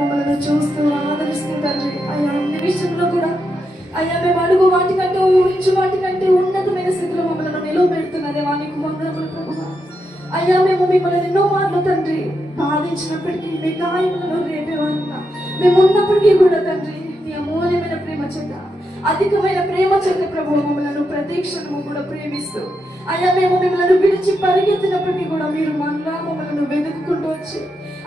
మమ్మల్ని చూస్తూ ఆదరిస్తూ తండ్రి అయ్యా అన్ని విషయంలో కూడా అయ్యా మేము అడుగు వాటికంటే ఊహించు వాటికంటే ఉన్నతమైన స్థితిలో మమ్మల్ని నిలవబెడుతున్న దేవా నీకు వందనములు ప్రభువా. అయ్యా మేము మిమ్మల్ని ఎన్నో మార్లు తండ్రి బాధించినప్పటికీ మీ గాయములను రేపేవారుగా మేము ఉన్నప్పటికీ కూడా తండ్రి నీ అమూల్యమైన ప్రేమ చేత అధికమైన ప్రేమ చేత ప్రభువు మమ్మల్ని ప్రతి క్షణము కూడా ప్రేమిస్తూ అయ్యా మేము మిమ్మల్ని విడిచి పరిగెత్తినప్పటికీ కూడా మీరు మనలా మమ్మల్ని వెతుక్కుంటూ వచ్చి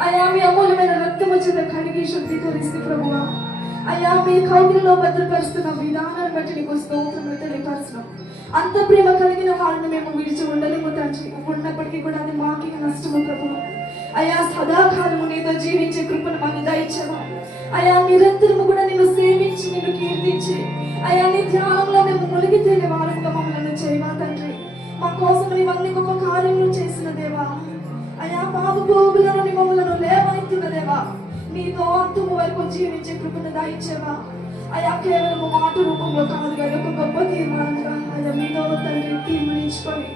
అయ్యా మీ అమూల్యమైన రక్తము చేత కడిగి శుద్ధీకరిస్తూ ప్రభువా అయ్యా మీ కౌగిలిలో భద్రపరుస్తున్న విధానాన్ని బట్టి నీకు స్తోత్రములు తెలియపరుస్తున్నాం. అంత ప్రేమ కలిగిన వారిని మేము విడిచి ఉండలేము తండ్రి. ఉన్నప్పటికీ కూడా అది మాకి నష్టము ప్రభువా. అయ్యా సదాకాలము నీతో జీవించే కృపను మాకు దయచేవా. అయ్యా నిరంతరము కూడా నిన్ను సేవించి నిన్ను కీర్తించి అయ్యా నీ ధ్యానంలో మేము మునిగి తేలే వారంగా మమ్మల్ని చేయవా తండ్రి. మా కోసం నీవన్నీ గొప్ప కార్యములు చేసిన దేవా. అయ్యా పాపపు భూములను నీ మమ్మలను లేవనెత్తున్న దేవా. నీతో అంతము వరకు జీవించే కృపను దయచేవా. అయ్యా కేవలము మాట రూపంలో కాదు కానీ ఒక గొప్ప తీర్మానంగా అయ్యా మీతో తండ్రి తీర్మానించుకొని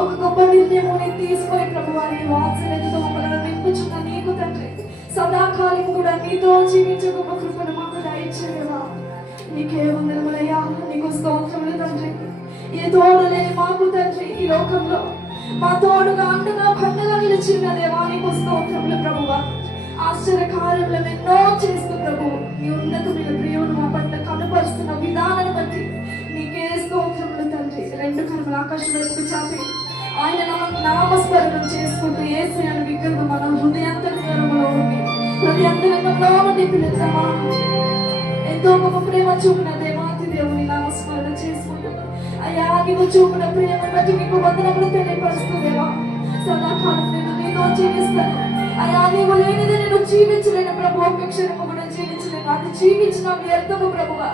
ఒక గొప్ప నిర్ణయం తీసుకొని ప్రభువాన్ని వాత్సల్యతతో మమ్మల్ని నింపుచున్న నీకు తండ్రి సదాకాలం కూడా నీతో జీవించే గొప్ప కృపను మాకు దయచేవా. నీకే వందనములయ్యా. నీకు స్తోత్రములు తండ్రి. ఏ తోడు లేని మాకు తండ్రి ఈ లోకంలో మా తోడుగా అండగా బండగా నిలిచిన దేవా నీకు స్తోత్రములు ప్రభువా. ఆశ్చర్యకార్యములు ఎన్నో చేస్తూ ప్రభు నీ ఉన్నతమైన ప్రేమను మా పట్ల కనుపరుస్తున్న విధానాన్ని బట్టి నీకే స్తోత్రములు తండ్రి. రెండు కనుమలు ఆకాశం వైపు చాపి ఆయన నామస్మరణం చేసుకుంటూ యేసయ్యను విగ్రహం మన హృదయాంతరంగంలో ఉంది. హృదయాంతరంగంలో నుండి పిలుద్దామా. ఎంతో గొప్ప ప్రేమ చూపిన దేవాతి దేవుని నామస్మరణ చేసుకుంటూ అయ్యా నీవు చూపిన ప్రేమను బట్టి నీకు వందనములు తెలియపరుస్తుందేవా. సదాకాలం నేను నీతో జీవిస్తాను. అయ్యా నీవు లేనిది నేను జీవించలేను ప్రభు. ఒక క్షణము కూడా జీవించలేను. అది జీవించిన వ్యర్థము ప్రభువా.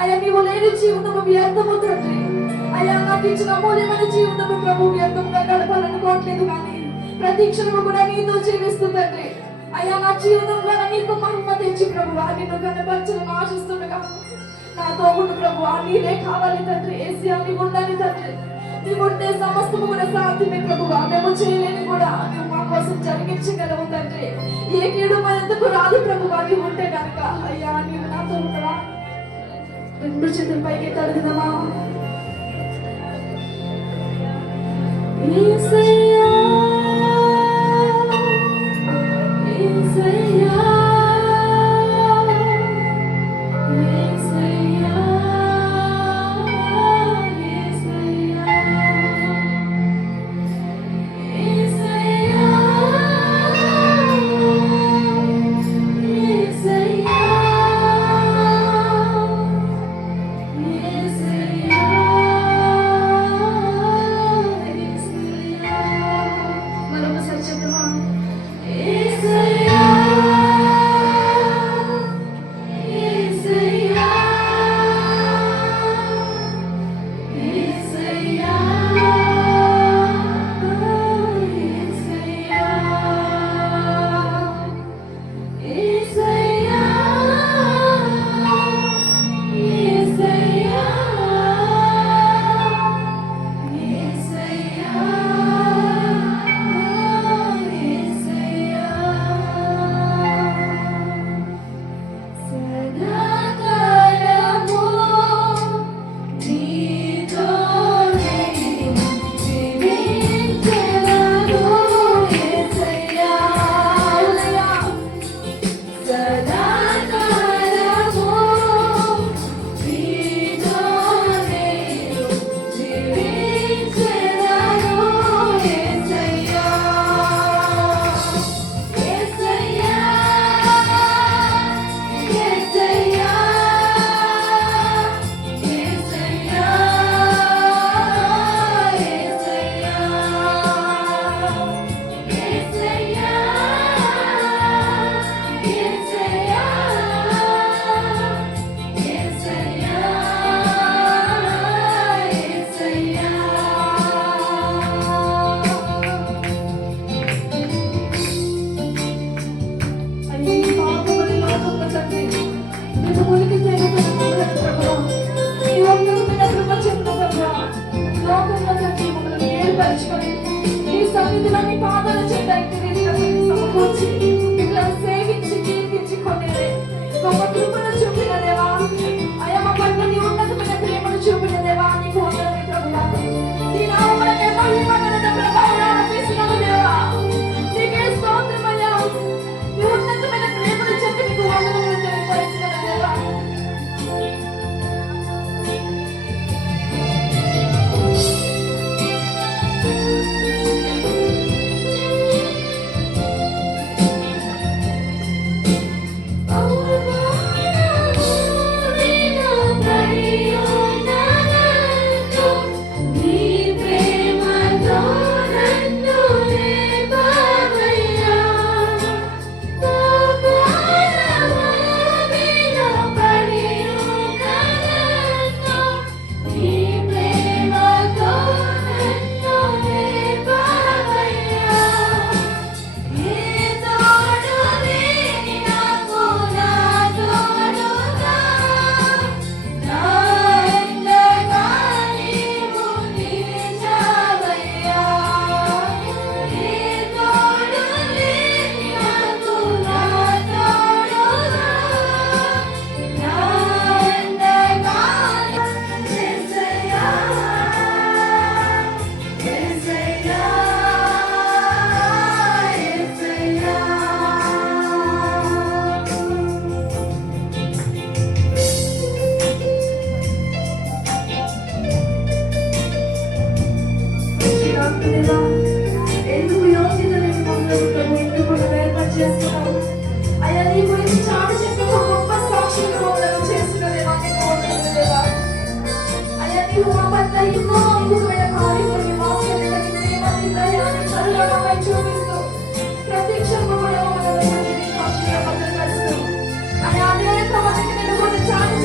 అయ్యా నీవు లేని జీవితము వ్యర్థము తండ్రి. అయ్యా నాకు ఇచ్చిన అమూల్యమైన జీవితము ప్రభు వ్యర్థంగా గడపాలనుకోవట్లేదు కానీ ప్రతి క్షణము కూడా నీతో జీవిస్తుందండి. అయ్యా నా జీవితంలో నీకు మహిమ తెచ్చి ప్రభువా నిన్ను కనపరచాలని ఆశిస్తుండగా నాతో ఉండు ప్రభువా. నీవే కావాలి తండ్రి. ఏసియా నీవు ఉండాలి తండ్రి. నీవు ఉంటే సమస్తము కూడా సాధ్యమే ప్రభువా. మేము చేయలేని కూడా నువ్వు మా కోసం జరిగించగలవు తండ్రి. ఏ కీడు మా ఎందుకు రాదు ప్రభువా నీవు ఉంటే కనుక. అయ్యా నీవు నాతో ఉండవా. రెండు చేతుల పైకి తడుగుదామా. యేసయ్యా యేసయ్యా యేసయ్యా యేసయ్యా యేసయ్యా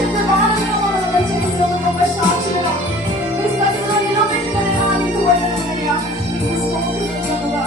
చెప్పే వారంగా మమ్మల్ని చేసి ఒక గొప్ప సాక్షులుగా మీ సన్నిధిలో నిలబెట్టుకునే నీకు వందనాలయ్యా. నీకు స్తోత్రం ప్రభువా.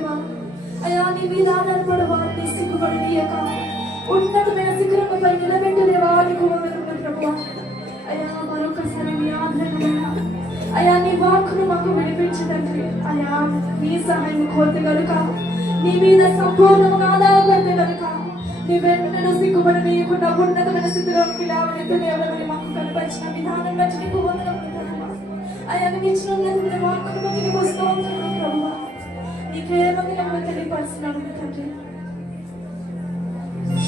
దేవా. అయ్యా నీ మీద ఆధారపడవారిని సిగ్గుపడనీయక ఉన్నతమైన శిఖరంపై నిలబెట్టు దేవా. నీకు వందనములు ప్రభువా. అయ్యా మరొకసారి నీ ఆదరణ అయ్యా నీ వాక్కును మాకు వినిపించదండి. అయ్యా నీ సహాయం కోరితే కనుక నీ మీద సంపూర్ణంగా ఆధారపడితే కనుక నీ వెంటనే సిగ్గుపడనీయకుండా ఉన్నతమైన స్థితిలోకి లేవనెత్తు దేవుడని మాకు కనపరిచిన విధానం బట్టి నీకు వందనములు ప్రభువా. అయ్యా నువ్వు ఇచ్చిన ఉన్నతమైన వాక్కును బట్టి నీకు స్తోత్రములు ప్రభువా. నీకే వందనములు తెలియపరుస్తున్నాను తండ్రి.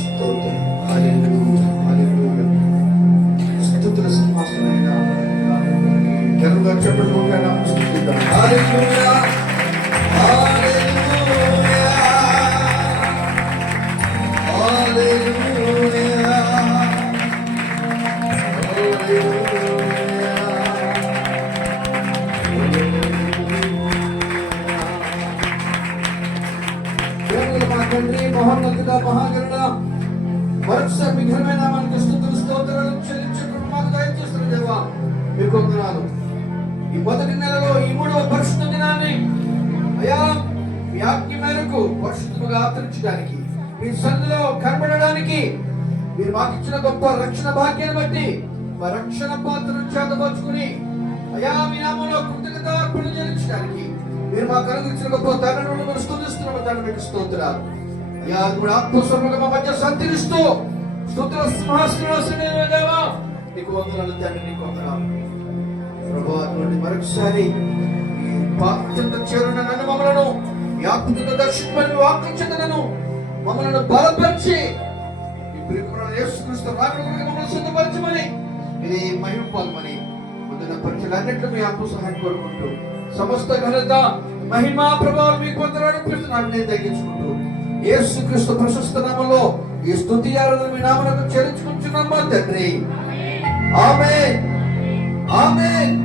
స్తోత్రం. హల్లెలూయా, హల్లెలూయా. స్తుతుల సింహాసనమైన ఘనంగా చెప్పడానికి నామమును స్తుతిద్దాం. హల్లెలూయా, హల్లెలూయా, హల్లెలూయా, హల్లెలూయా. మా తండ్రి మహోన్నతుడా, మహాగణుడా, మరొకసారి విఘ్నమైన నామానికి స్తుతులు స్తోత్రాలు చెల్లించుకుని మాకు దయచేస్తున్న దేవా మీకు వందనాలు. ఈ మొదటి నెలలో ఈ 3వ పరిశుద్ధ దినాన్ని అయ్యా మీ ఆజ్ఞ మేరకు పరిశుద్ధముగా ఆచరించడానికి మీ సన్నిధిలో కనబడడానికి మీరు మాకు ఇచ్చిన గొప్ప రక్షణ భాగ్యాన్ని బట్టి మా రక్షణ పాత్రను చేతపరుచుకుని అయ్యా మీ నామంలో కృతజ్ఞతార్పణ చెల్లించడానికి మీరు మాకు అనుగ్రహించిన గొప్ప ధనను మనం స్తుతిస్తున్నాము తండ్రి. మీకు స్తోత్రాలు అయ్యా. కూడా ఆత్మస్వరూపంగా మా మధ్య సంతరిస్తూ స్తుతుల సింహాసనాసీనుడైన దేవా నీకు వందనాలు తండ్రి. నీకు వందనాలు ప్రభువా. అటువంటి మరొకసారి ఈ పాత్రతో చేరున్న నన్ను మమ్మలను ఈ ఆత్మతో దర్శింపని వాక్యం చెందనను మమ్మలను బలపరిచి ఈ ప్రియకుమారుడైన యేసుక్రీస్తు రాకడకు మమ్మల్ని సిద్ధపరచమని మీరే మహిమ పొందమని పొందిన పరీక్షలన్నింటిలో మీ ఆత్మ సహాయం కోరుకుంటూ సమస్త ఘనత మహిమ ప్రభావం మీకు పొందడానికి నేను తగ్గించుకుంటూ యేసుక్రీస్తు ప్రశస్త నామములో ఈ స్తుతి ఆరాధన మీ నామమునకు చెల్లించుకుంటున్నాము తండ్రి. ఆమేన్, ఆమేన్.